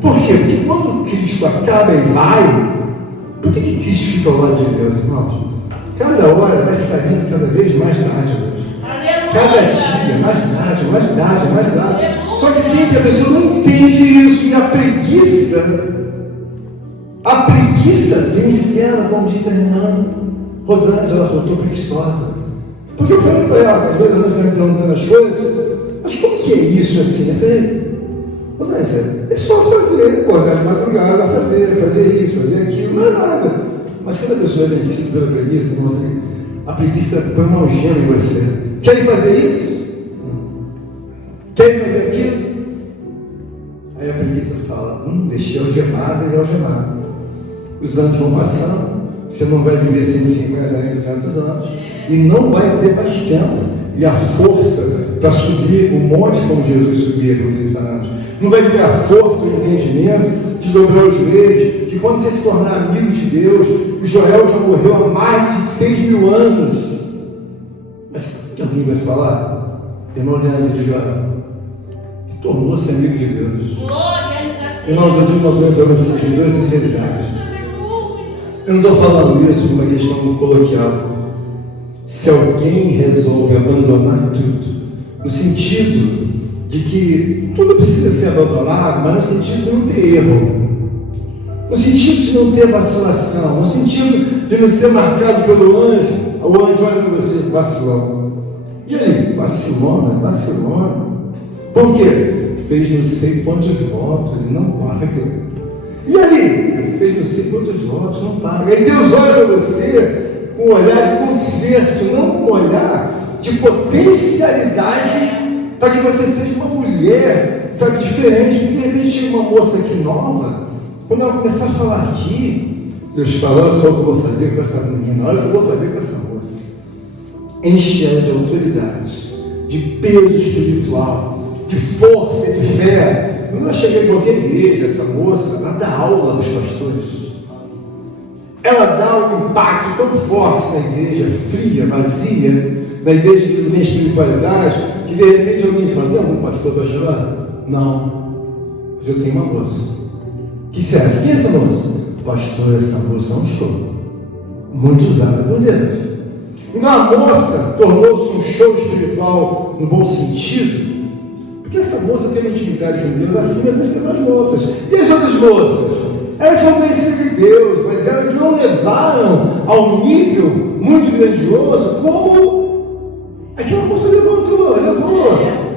Por quê? Porque quando Cristo acaba e vai, por que Cristo fica ao lado de Deus, irmãos? Cada hora vai saindo cada vez mais dádivas. Cada dia, mais dádiva, mais dádiva, mais dádiva. Só que tem que a pessoa não entende isso. E a preguiça vence ela, como disse a irmã Rosângela, ela falou, estou preguiçosa. Porque eu falei para ela, às vezes ela me perguntando as coisas, mas como que é isso assim? Eu falei, Rosângela, é só fazer, acordar de madrugada, fazer isso, fazer aquilo, não é nada. Mas quando a pessoa é vencida pela preguiça, a preguiça põe uma algema em você. Querem fazer isso? Querem fazer aquilo? Aí a preguiça fala, deixei algemada e algemada. Os anos vão passando, você não vai viver 150 nem 200 anos, e não vai ter mais tempo e a força para subir o monte como Jesus subia com 30 anos. Não vai ter a força e o entendimento de dobrar os joelhos, que quando você se tornar amigo de Deus, o Joel já morreu há mais de 6.000 anos. Mas que alguém vai falar? Irmão Leandro de Joel, que tornou-se amigo de Deus. Irmãos, eu digo uma coisa para vocês, com toda sinceridade. Eu não estou falando isso por uma questão coloquial. Se alguém resolve abandonar tudo, no sentido de que tudo precisa ser abandonado, mas no sentido de não ter erro, no sentido de não ter vacilação, no sentido de não ser marcado pelo anjo, o anjo olha para você, vacilão. E aí, vacilona? Por quê? Fez não sei quantos votos e não paga. E ali, fez não sei quantos votos, não paga. E Deus olha para você com um olhar de conserto, não com um olhar de potencialidade para que você seja uma mulher, sabe, diferente. Porque de repente chega uma moça aqui nova, quando ela começar a falar aqui, Deus fala, olha só o que eu vou fazer com essa menina, olha o que eu vou fazer com essa moça. Enche ela de autoridade, de peso espiritual, de força e de fé. Quando ela chega em qualquer igreja, essa moça, ela dá aula para os pastores. Ela dá um impacto tão forte na igreja fria, vazia, na igreja que não tem espiritualidade, que de repente alguém fala, tem algum pastor para chorar? Não, mas eu tenho uma moça. Que serve? Quem é essa moça? Pastor, essa moça é um show. Muito usada por Deus. Então a moça tornou-se um show espiritual no bom sentido, porque essa moça tem uma intimidade com Deus acima das demais moças. E as outras moças? Elas são conhecidas de Deus, mas elas não levaram ao nível muito grandioso como aquela moça levou.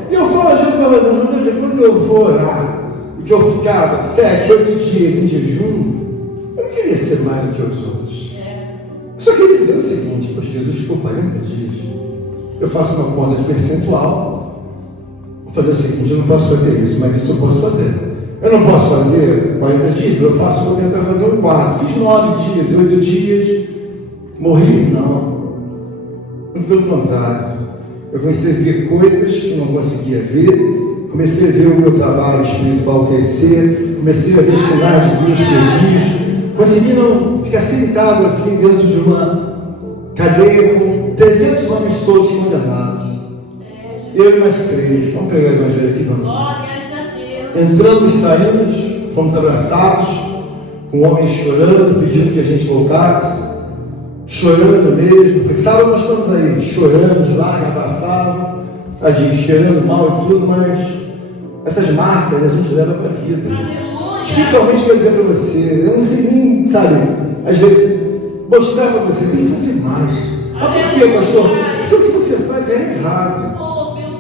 E eu falo a gente para Deus, quando eu vou orar, e que eu ficava 7, 8 dias em jejum, eu não queria ser mais do que os outros. Eu só queria dizer o seguinte: poxa, Jesus ficou 40 dias. Eu faço uma conta de percentual. Vou fazer o seguinte: eu não posso fazer isso, mas isso eu posso fazer. Eu não posso fazer 40 dias, vou tentar fazer um 4. Fiz 9 dias, 8 dias, morri? Não. Pelo contrário, eu comecei a ver coisas que não conseguia ver, comecei a ver o meu trabalho espiritual crescer, comecei a ver sinais de Deus prodígios, consegui não ficar sentado assim dentro de uma cadeia com 300 homens todos condenados. Eu e mais 3, vamos pegar o evangelho aqui, vamos. Entramos, saímos, fomos abraçados, com homens chorando, pedindo que a gente voltasse, chorando mesmo, porque sábado nós estamos aí, chorando lá, abraçados, a gente cheirando mal e tudo, mas essas marcas a gente leva para a vida. Espiritualmente, eu vou dizer para você, eu não sei nem, sabe, às vezes, mostrar para você, tem que fazer mais. Ah, por quê, pastor? Porque o que você faz é errado.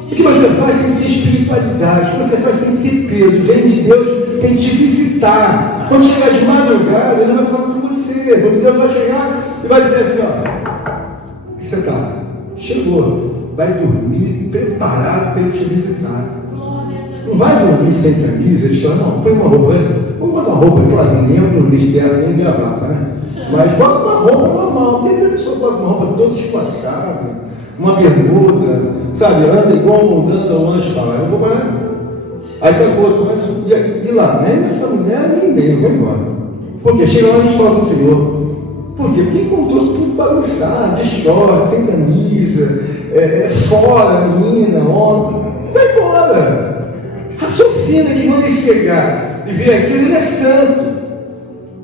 O que você faz tem que ter espiritualidade, o que você faz tem que ter peso. O reino de Deus tem que te visitar. Quando chegar de madrugada, Ele vai falar com você. Quando Deus vai chegar e vai dizer assim: ó, o que você está? Chegou, vai dormir preparado para Ele te visitar. Não vai dormir sem camisa, ele chama, não, põe uma roupa, vamos botar uma roupa, claro, nem eu dormir de terra, nem gravata, né? Mas bota uma roupa normal, tem pessoa que bota uma roupa toda esquascada, uma bermuda, sabe, anda igual mudando ao anjo, fala, eu vou parar não. Aí tá com outro anjo, e lá, nem essa mulher, nem vai embora. Porque chega lá e a gente fala com o Senhor. Por quê? Porque encontrou tudo bagunçado, de short, sem camisa, fora, menina, homem, vai embora. Raciocina que quando ele chegar e ver aquilo, ele é santo.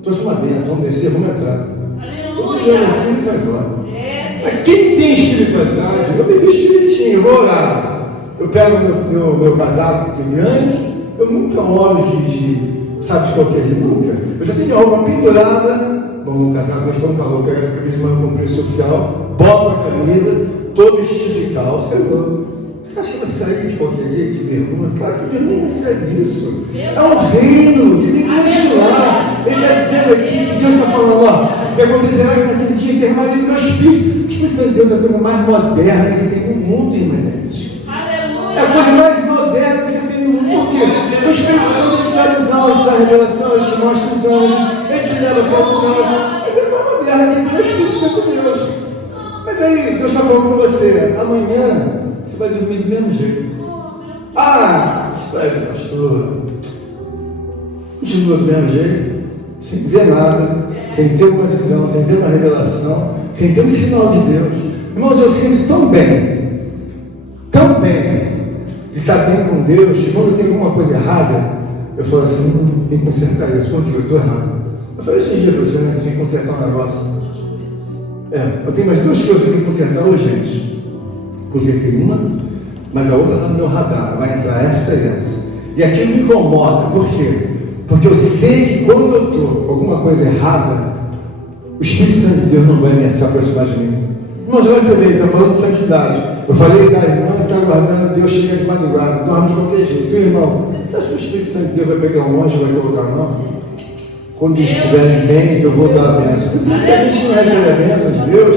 Trouxe uma benção, vamos descer, vamos entrar. Vamos olhando aqui e vai embora. Mas quem tem espiritualidade, eu me visto direitinho, eu vou orar. Eu pego meu casaco grande, eu nunca oro sabe, de qualquer jeito, nunca. Eu já tenho a roupa pendurada, bom, no casaco mas tão calor, pego essa camisa de manga comprida social, boto a camisa, estou vestido de calça, Você acha que vai sair de qualquer jeito, meu irmão? Claro que Deus nem recebe isso. É um reino, você tem que continuar. Ele está dizendo aqui que Deus está falando, ó, que acontecerá que naquele dia derramarei do meu espírito. O Espírito Santo de Deus é a coisa mais moderna que tem no mundo, irmãos. É a coisa mais moderna que você tem no mundo. Por quê? O Espírito Santo te dá os anjos, dá a revelação, ele te mostra os anjos, ele te leva até o céu. É a coisa mais moderna que tem o Espírito Santo de Deus. Mas aí, Deus está falando com você, amanhã você vai dormir do mesmo jeito. História do pastor. Continua do mesmo jeito, sem ver nada, sem ter uma visão, sem ter uma revelação, sem ter um sinal de Deus. Irmãos, eu sinto tão bem, de estar bem com Deus, que quando eu tenho alguma coisa errada, eu falo assim, tem que consertar isso, porque eu estou errado. Eu falei esse dia para você, né? Tem que consertar um negócio. Eu tenho mais 2 coisas que eu tenho que consertar urgente. Consertei uma, mas a outra está no meu radar, vai entrar essa e essa. E aquilo me incomoda, por quê? Porque eu sei que quando eu estou com alguma coisa errada, o Espírito Santo de Deus não vai se aproximar de mim. Irmãos, dessa vez, está falando de santidade. Eu falei da irmã que está aguardando Deus chegar de madrugada, dorme de qualquer jeito. Meu irmão, você acha que o Espírito Santo de Deus vai pegar um anjo e vai colocar a mão? Quando estiverem bem, eu vou dar a bênção. Por que a gente não recebe a bênção de Deus?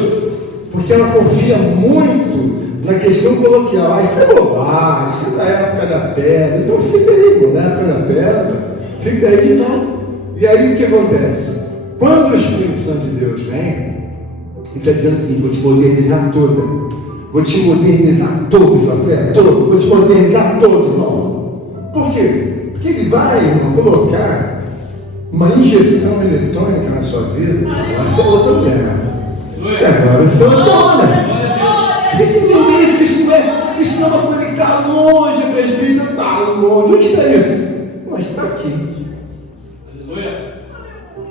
Porque ela confia muito na questão coloquial. Isso é bobagem, isso é da época da pedra. Então fica aí, na época da pedra. Fica aí, então. E aí o que acontece? Quando o Espírito Santo de Deus vem, ele está dizendo assim: vou te modernizar toda. Vou te modernizar todo, José, todo. Vou te modernizar todo, irmão. Por quê? Porque ele vai, irmão, colocar uma injeção eletrônica na sua vida. Essa é outra guerra. E agora você é outra. Você tem que entender isso, que isso não é uma coisa que está longe, presbítero, está longe. Onde está isso? Mas está aqui.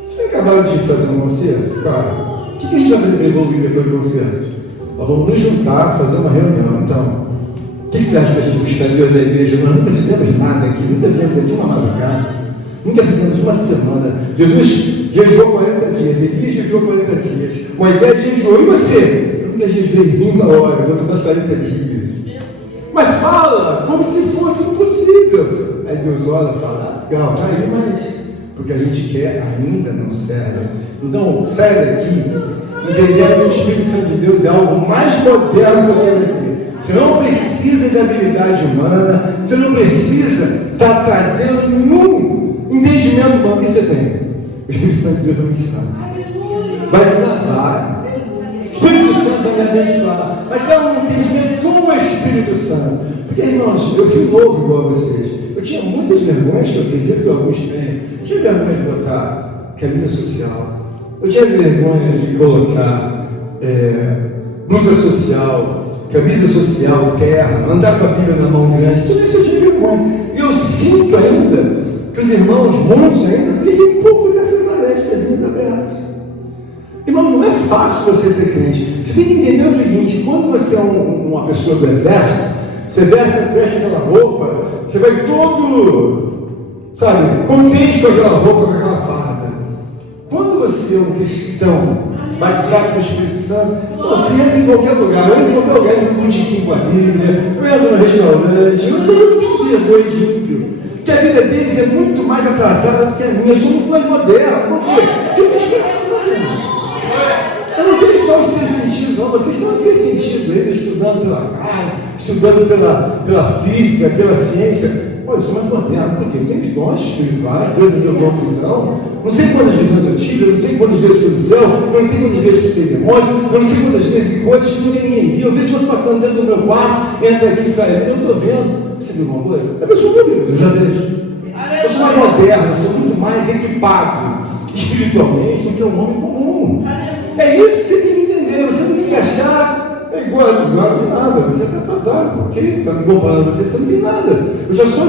Vocês acabaram de fazer um concerto? Tá. O que a gente vai fazer para evoluir depois do concerto? Nós vamos nos juntar, fazer uma reunião. Então, o que você acha que a gente buscaria da igreja? Nós nunca fizemos nada aqui, nunca viemos aqui uma madrugada, nunca fizemos uma semana. Jesus jejuou 40 dias, Elias jejuou 40 dias, Moisés jejuou, e você? Eu nunca jejuei uma hora, eu vou tomar 40 dias. Mas fala como se fosse impossível. Aí Deus olha e fala, legal, tá aí, mas porque a gente quer ainda não serve. Então, sai daqui, entendendo que o Espírito Santo de Deus é algo mais moderno que você vai ter. Você não precisa de habilidade humana, você não precisa estar trazendo nenhum entendimento humano que você tem. O Espírito Santo de Deus vai me ensinar. Vai ensinar, vai. O Espírito Santo vai me abençoar. Mas é um entendimento com o Espírito Santo. Porque, irmãos, eu fui novo igual a vocês. Eu tinha muitas vergonhas, que eu acredito que alguns têm. Eu tinha vergonha de botar camisa social. Eu tinha vergonha de colocar blusa social, camisa social, terra, andar com a Bíblia na mão grande. Tudo isso eu tinha vergonha. E eu sinto ainda que os irmãos, muitos ainda, têm um pouco dessas arestas abertas. Irmão, não é fácil você ser crente. Você tem que entender o seguinte: quando você é uma pessoa do exército, você veste aquela roupa, você vai todo, sabe, contente com aquela roupa, com aquela farda. Quando você é um cristão, batizado com o Espírito Santo, você entra em qualquer lugar. Eu entro em qualquer lugar, entro no botiquim com a Bíblia, eu entro no restaurante, eu não tenho vergonha de ímpio. Que a vida deles é muito mais atrasada do que a minha, eu sou muito mais moderno. Por quê? Porque eu tenho Espírito Santo. Eu não tenho só os 6 sentidos, não. Vocês estão os 6 sentidos, eles estudando pela carne, estudando pela física, pela ciência. Olha, eu sou mais moderno, porque eu tenho os dons espirituais, Deus me deu confusão. Não sei quantas visões eu tive, eu não sei quantas vezes fui no céu, eu não sei quantas vezes fui demônio, eu não sei quantas vezes vi coisas que ninguém viu. Eu vejo outro passando dentro do meu quarto, entra aqui e sai. Eu estou vendo. Você viu uma coisa? É pessoa comigo, eu já vejo. Eu sou mais moderno, eu sou muito mais equipado espiritualmente do que um homem comum. É isso que você tem que entender. Você não tem que achar igual não tem nada. Você está atrasado. Por que isso? Está me comparando você não tem nada. Eu já sou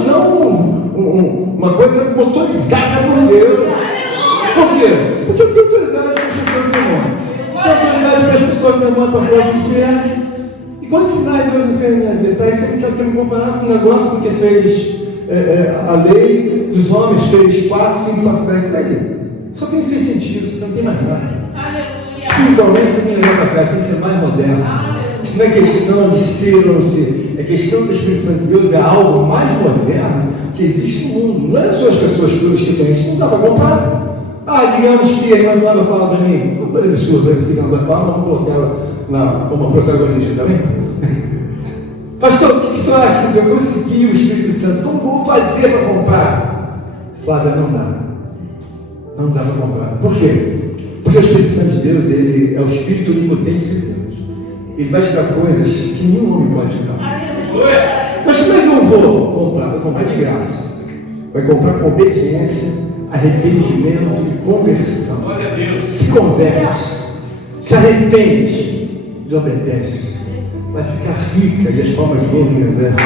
uma coisa motorizada por Deus. Por quê? Porque eu tenho autoridade para as pessoas do mundo. Eu tenho autoridade para as pessoas do mundo para pôr no inferno. E quando ensinar Deus no inferno na minha vida, tá? Você não quer me comparar com um negócio porque fez a lei dos homens, fez 4, 5 faculdades. Está aí. Só tem 6 sentidos, você não tem mais nada. Espiritualmente você tem que levar para trás, tem que ser mais moderno. Isso não é questão de ser ou não ser, é questão do Espírito Santo de Deus, é algo mais moderno que existe no mundo. Não é só as pessoas todas que têm isso, não dá para comprar. Digamos que a irmã Flávia fala para mim, não pode absurdo, eu sei que ela fala, vamos colocar ela como protagonista também. Pastor, o que o senhor acha de eu conseguir o Espírito Santo? Como eu vou fazer para comprar? Flávia, não dá. Não dá para comprar. Por quê? Porque o Espírito Santo de Deus, ele é o Espírito onipotente de Deus. Ele vai te dar coisas que nenhum homem pode te dar. Mas como é que eu vou comprar? Vou comprar de graça. Vai comprar com obediência, arrependimento e conversão. Se converte, se arrepende e obedece. Vai ficar rica e as palmas de ouro engrandecem.